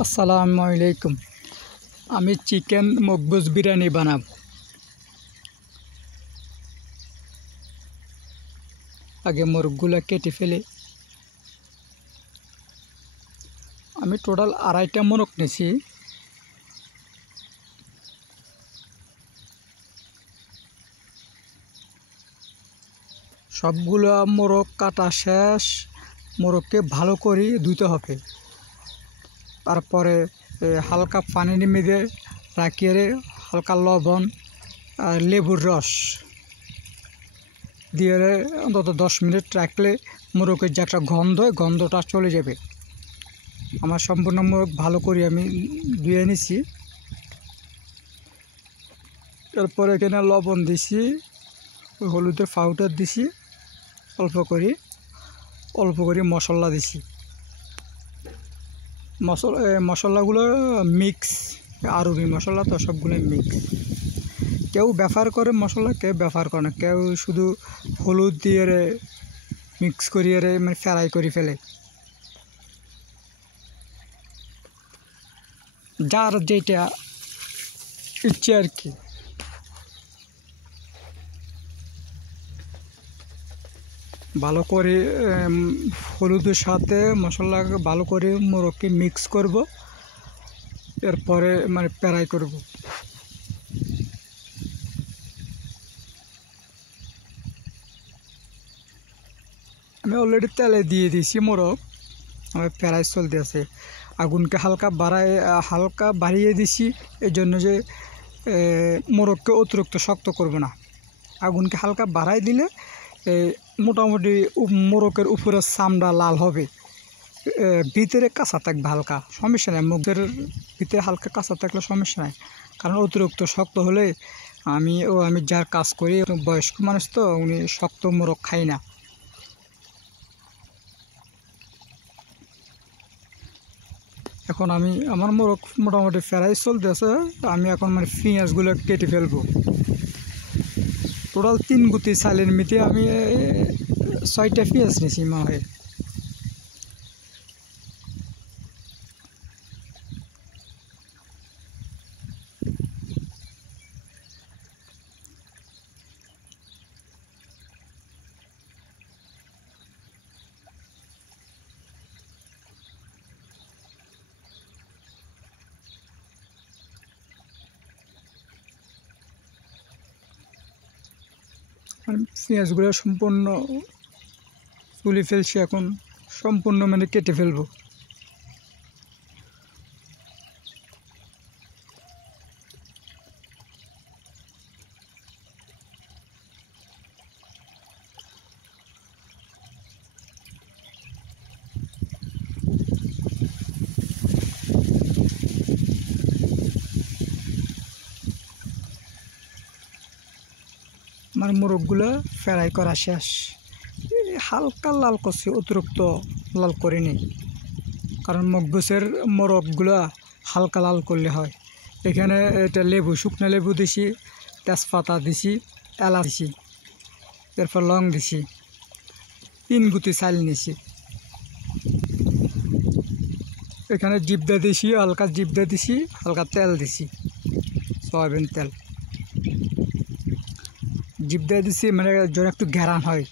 আসসালামু আলাইকুম। আমি চিকেন মকবুজ বিরিয়ানি বানাবো। আগে মোরগগুলো কেটে ফেলে আমি টোটাল 2.5টা মোরগ নিয়েছি। সবগুলো মোরগ কাটা শেষ। মোরগকে ভালো করে ধুতে হবে। তারপরে হালকা পানি নেমে রাখিয়ে হালকা লবণ আর লেবুর রস দিয়ে অন্তত 10 মিনিট রাখলে মোরগের যে একটা গন্ধটা চলে যাবে। আমার সম্পূর্ণ মোরগ ভালো করে আমি ধুয়ে নিছি। এরপর এখানে লবণ দিছি, হলুদের পাউডার দিছি, অল্প করে মশলা দিছি। মশলাগুলো মিক্স, আরবি মশলা তো সবগুলো মিক্স। কেউ ব্যবহার করে মশলা, কেউ ব্যবহার করে না। কেউ শুধু হলুদ দিয়ে মিক্স করিয়ে মানে ফ্রাই করে ফেলে। যার যেটা ইচ্ছে আর কি। ভালো করে হলুদের সাথে মশলা ভালো করে মোরগকে মিক্স করব। এরপরে মানে ফ্রাই করব। আমি অলরেডি তেলে দিয়ে দিয়েছি মোরগ। আমার ফ্রাই চলতে আছে। আগুনকে হালকা বাড়িয়ে দিছি, এই জন্য যে মোরগকে অতিরিক্ত শক্ত করব না। আগুনকে হালকা বাড়াই দিলে মোটামুটি মোরগের উপরে চামড়া লাল হবে, ভিতরে কাঁচা থাকবে হালকা, সমস্যা নেই। মুখের ভিতরে হালকা কাঁচা থাকলে সমস্যা নাই। কারণ অতিরিক্ত শক্ত হলে আমি যার কাজ করি, বয়স্ক মানুষ তো, উনি শক্ত মোরগ খাই না। এখন আমার মোরগ মোটামুটি ফ্রাই চলতেছে। আমি এখন মানে পেঁয়াজগুলো কেটে ফেলবো। টোটাল 3 গুটি চালের মিতে আমি 6টা পেঁয়াজ নিয়েছি মা হয়ে। পেঁয়াজগুলো সম্পূর্ণ তুলে ফেলছি। এখন সম্পূর্ণ মানে কেটে ফেলবো। আমার মোরগগুলো ফ্রাই করা শেষ। হালকা লাল করছি, অতিরিক্ত লাল করিনি। কারণ মকবুজের মোরগগুলো হালকা লাল করলে হয়। এখানে এটা শুকনো লেবু দিছি, তেজপাতা দিছি, এলাচ দিছি, এরপর লং দিছি, 3 গুটি চাল নিছি। এখানে জিবদা দিছি, হালকা তেল দিছি, সয়াবিন তেল জিবদা দিছি, মানে যেন একটু ঘেরান হয়,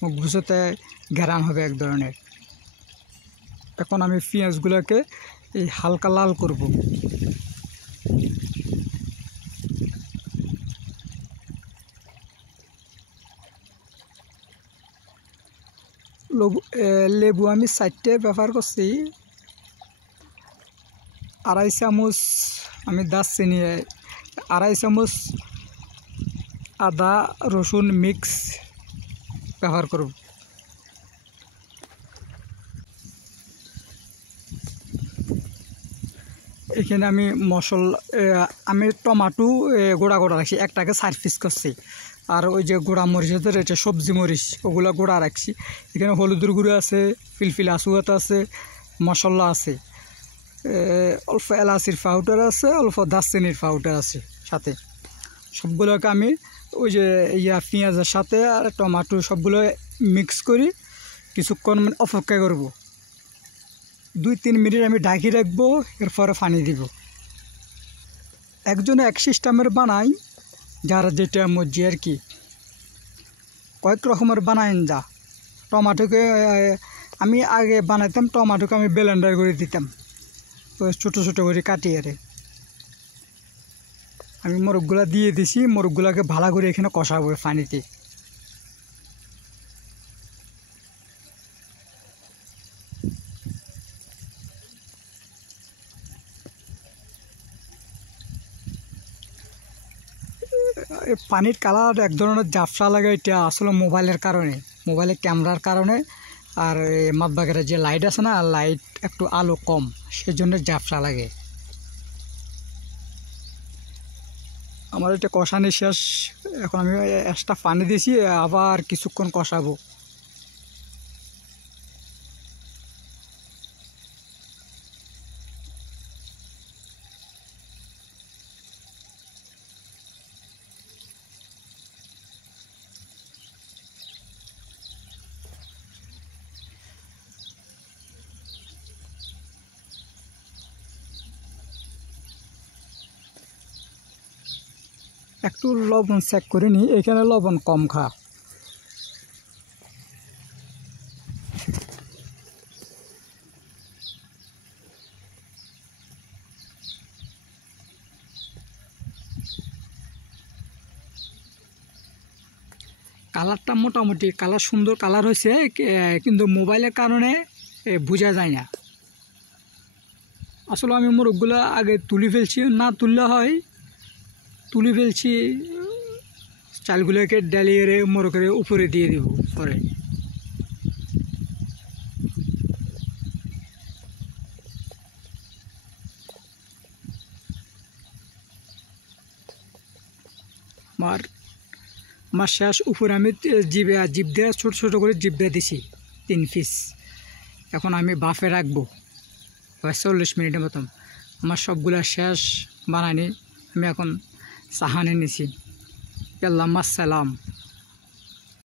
মকবুজতে ঘেরান হবে এক ধরনের। এখন আমি পেঁয়াজগুলোকে এই হালকা লাল করব। লেবু আমি 4টে ব্যবহার করছি। 2.5 চামচ আমি দারচিনি, 2.5 চামচ আদা রসুন মিক্স ব্যবহার করব। এখানে আমি টমাটো গোড়া রাখছি, একটাকে 4 পিস করছি। আর ওই যে গোড়া মরিচের এটা সবজি মরিচ, ওগুলো গোড়া রাখছি। এখানে হলুদের গুঁড়ো আছে, ফিলফিল আসুয়াত আছে, মশলা আছে, অল্প এলাচির পাউডার আছে, অল্প দারচিনির পাউডার আছে সাথে। সবগুলোকে আমি ওই যে পেঁয়াজের সাথে আর টমাটো সবগুলো মিক্স করি, কিছুক্ষণ মানে অপেক্ষা করব। 2-3 মিনিট আমি ঢাকি রাখবো, এরপরে পানি দিব। একজনে এক সিস্টেমের বানাই, যারা যেটা মর্জি আর কি, কয়েক রকমের বানাইন যা। টমাটোকে আমি আগে বানাইতাম, টমাটোকে আমি ব্লেন্ডার করে দিতাম, ছোটো ছোটো করে কাটিয়ে রে আমি মোরগগুলা দিয়ে দিছি। মোরগগুলাকে ভালো করে এখানে কষাবো পানিতে। পানির কালার এক ধরনের ঝাপসা লাগে, এটা আসলে মোবাইলের কারণে, মোবাইলের ক্যামেরার কারণে। আর মাতবাগের যে লাইট আছে না, লাইট একটু আলো কম, সেজন্য ঝাপসা লাগে। আমার এটা কষানি শেষ, এখন আমি এক্সট্রা পানি দিয়েছি, আবার কিছুক্ষণ কষাবো। একটু লবণ চেক করে নিই, এখানে লবণ কম খা। কালারটা মোটামুটি কালার সুন্দর কালার হয়েছে, কিন্তু মোবাইলের কারণে বোঝা যায় না। আসলে আমি মোরগগুলো আগে তুলে ফেলছি, না তুললে হয়, তুলে ফেলছি, চালগুলোকে ডালিয়ে মোরগের উপরে দিয়ে দিব পরে। আমার শেষ, উপরে আমি জিপ দিয়ে ছোটো ছোটো করে জিপ দিয়ে দিছি 3 পিস। এখন আমি বাফে রাখবো 40 মিনিটের মতন। আমার সবগুলা শেষ বানানি, আমি এখন সাহানে নিছি। আল্লাহ সালাম।